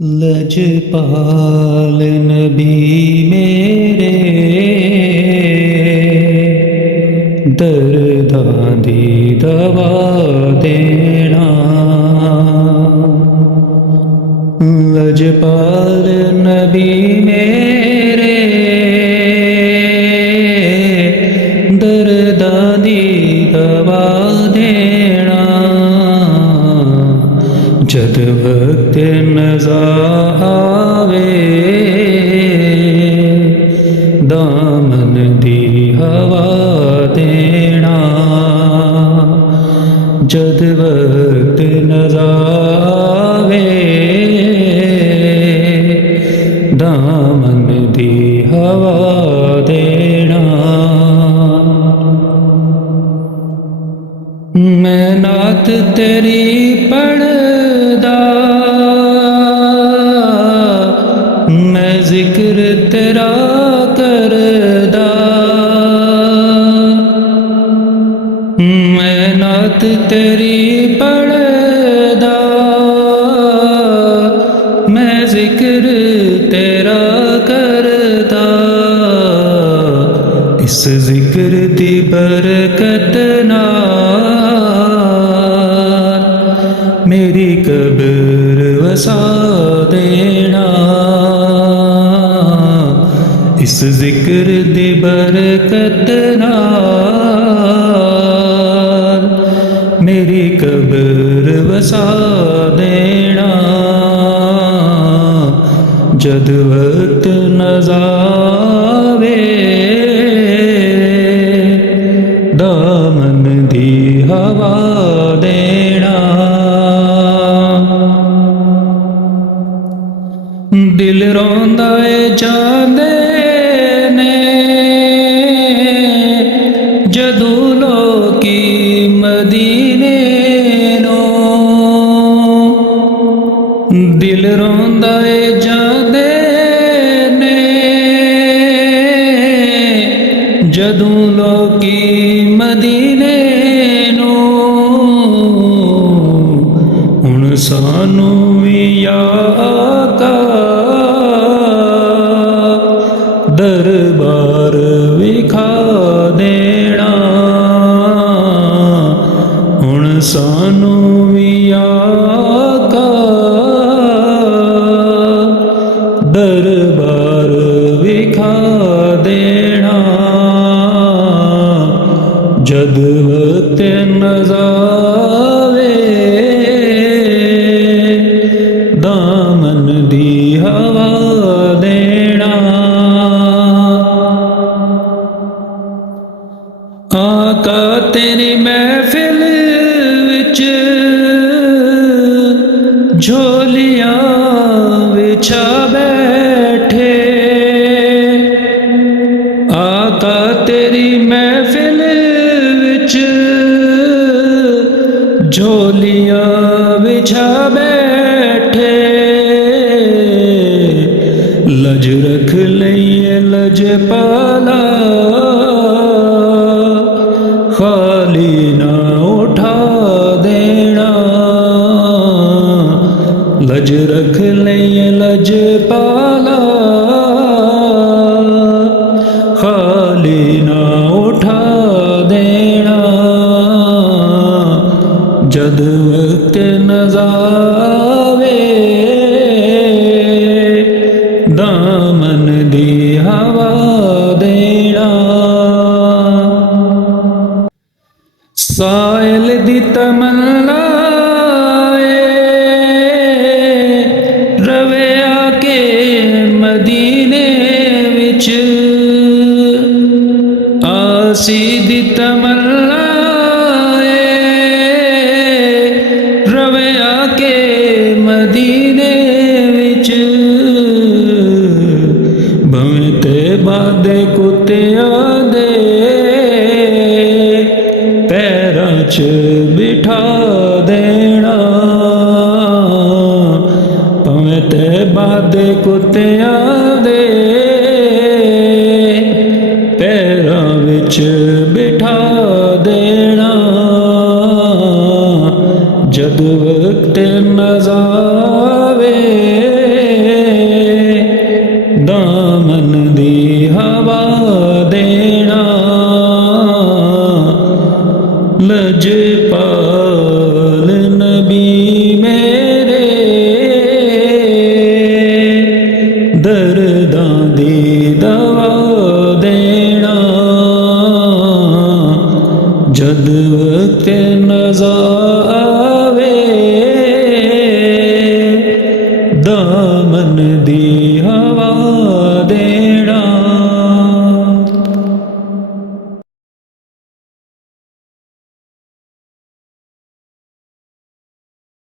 लजपाल नबी मेरे दर्दां दी दवा देना। लजपाल नबी मेरे दर्दां दी दवा देना। जद वक्त नज़ा आवे दामन दी हवा देना। जद वक्त नज़ा आवे दामन दी हवा देना। मैं नात तेरी पढ़दा, मैं जिक्र तेरा करदा। मैं नात तेरी पढ़दा, मैं जिक्र तेरा करदा। इस जिक्र दी बरकत नाल मेरी कब्र वसा देना। इस जिक्र दी बरकत नाल मेरी कब्र वसा देना। जद वक्त नज़ा आवे दामन दी हवा देना। दिल रोंदा ए जांदे ने जदों लोकी मदीने नो। दिल रोंदा ए जांदे ने जदों लोकी मदीने नो। हुण सानू भी या आका दरबार विखा देना। हुण सानू भी आका दरबार विखा देना। जद वक्त नज़ा आवे दामन दी हवा देना। आका तेरी महफिल विच झोलियां विछा बैठे। आका तेरी महफिल विच झोलियां विछा बैठे। लज रख लइए लजपाला खाली ना उठा देना। लज रख लइए लजपाला खाली ना उठा देना। जद वक्त नज़ा आवे दामन दी हवा देना। साइल दी तमन्ना रवे आके मदीने विच। आसी दी तमन्ना रवे आके मदीने विच। भवें ते बादे कुत्तियां दे पैरां च बिठा देना। भवें ते बादे कुत्तियां दे पैरां विच बिठा देना। जद वक्त नज़ा आवे ਲਜਪਾਲ ਨਬੀ ਮੇਰੇ ਦਰਦਾਂ ਦੀ ਦਵਾ ਦੇਣਾ ਜਦ